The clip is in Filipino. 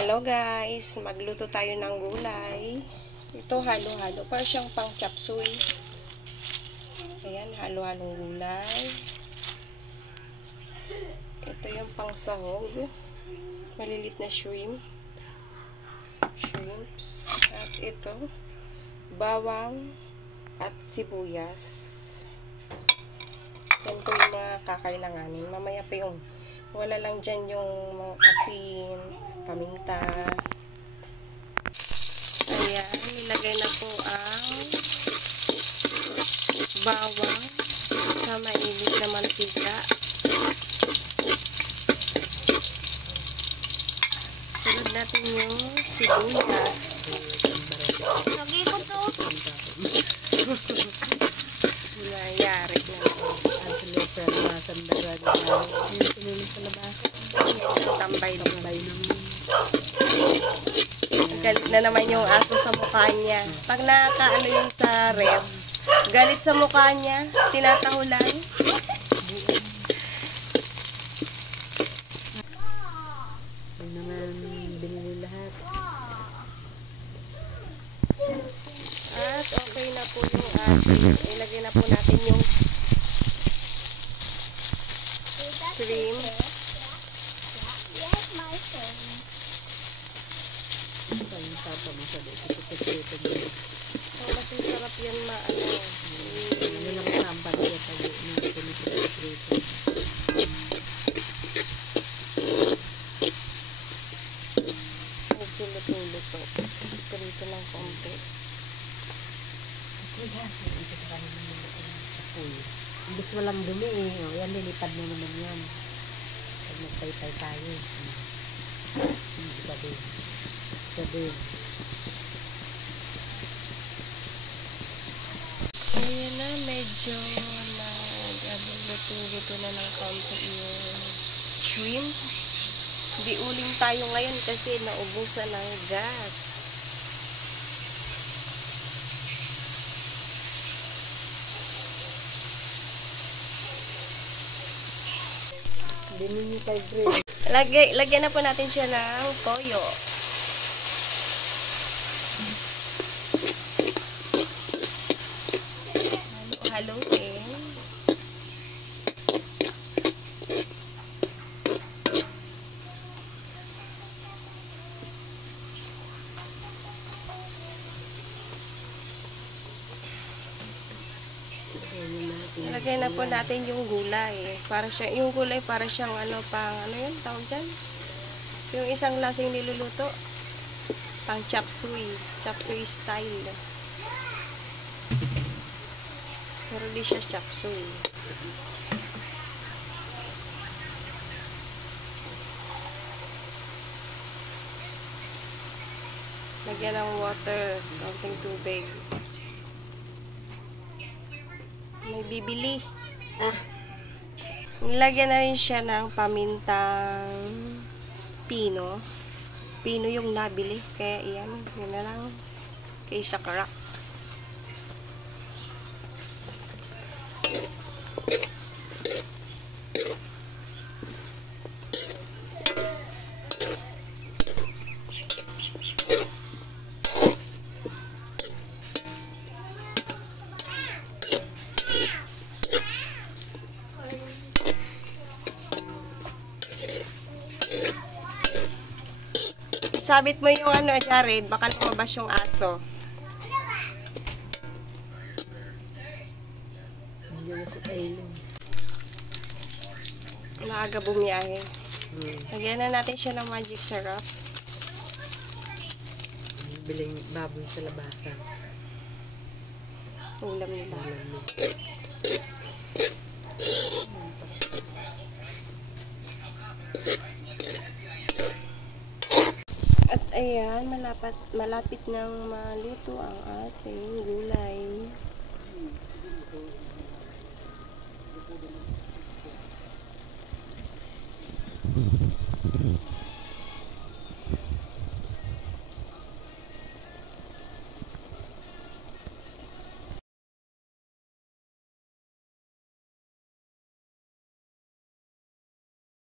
Hello guys, magluto tayo ng gulay. Ito halo-halo, para siyang pang chop suey. Ayan, halo-halong gulay. Ito yung pang sahog. Malilit na shrimps. At ito, bawang at sibuyas. Yan po yung mga kakailanganin. Mamaya pa yung wala lang dyan yung asin, paminta. Ayan, nilagay na po ang bawang sa mainit na mantika. Sunod natin yung sibuyas. Lagi ko to. Nangyari na. Tambay naman. Galit na naman yung aso sa mukha niya. Pag nakakaano yung sa ref, galit sa mukha niya, tinatahulan. Yan naman binili lahat. At okay na po yung ating. Ilagay na po natin yung cream. Yes, my friend. Yung tapa mo siya dito. So, kasi sarap yan maano. Ano lang sampan siya sa pinipilitrito. Medyo luto-luto. Prito ng konti. Imbis walang dumi eh. O, yan, nilipad na naman yan. Pag nagtay-tay tayo. Sabi. Ayan na, medyo luto-luto na ng konti yung shrimp. Di uling tayo ngayon kasi naubusan ng gas. Dinin niyo kay Greg. Lagyan na po natin siya ng toyo. Halo-haloin. Lagay na po natin yung gulay. Yung gulay para siyang ano yun, tawag dyan? Yung isang lasing niluluto. Pang chop suey style. Pero di siya chop suey. Lagyan ng water, konting tubig. May bibili. Nilagyan na rin siya ng pamintang pino. Pino yung nabili. Kaya iyan, yun na lang. Kaysa karak. Sabit mo yung ano, Jared, baka lumabas yung aso. Diyan na si Kailo. Maaga bumiyahe. Lagyan na natin siya ng magic syrup. Biling baboy sa labasan. Ulam nila. At ayan, malapit nang maluto ang ating gulay.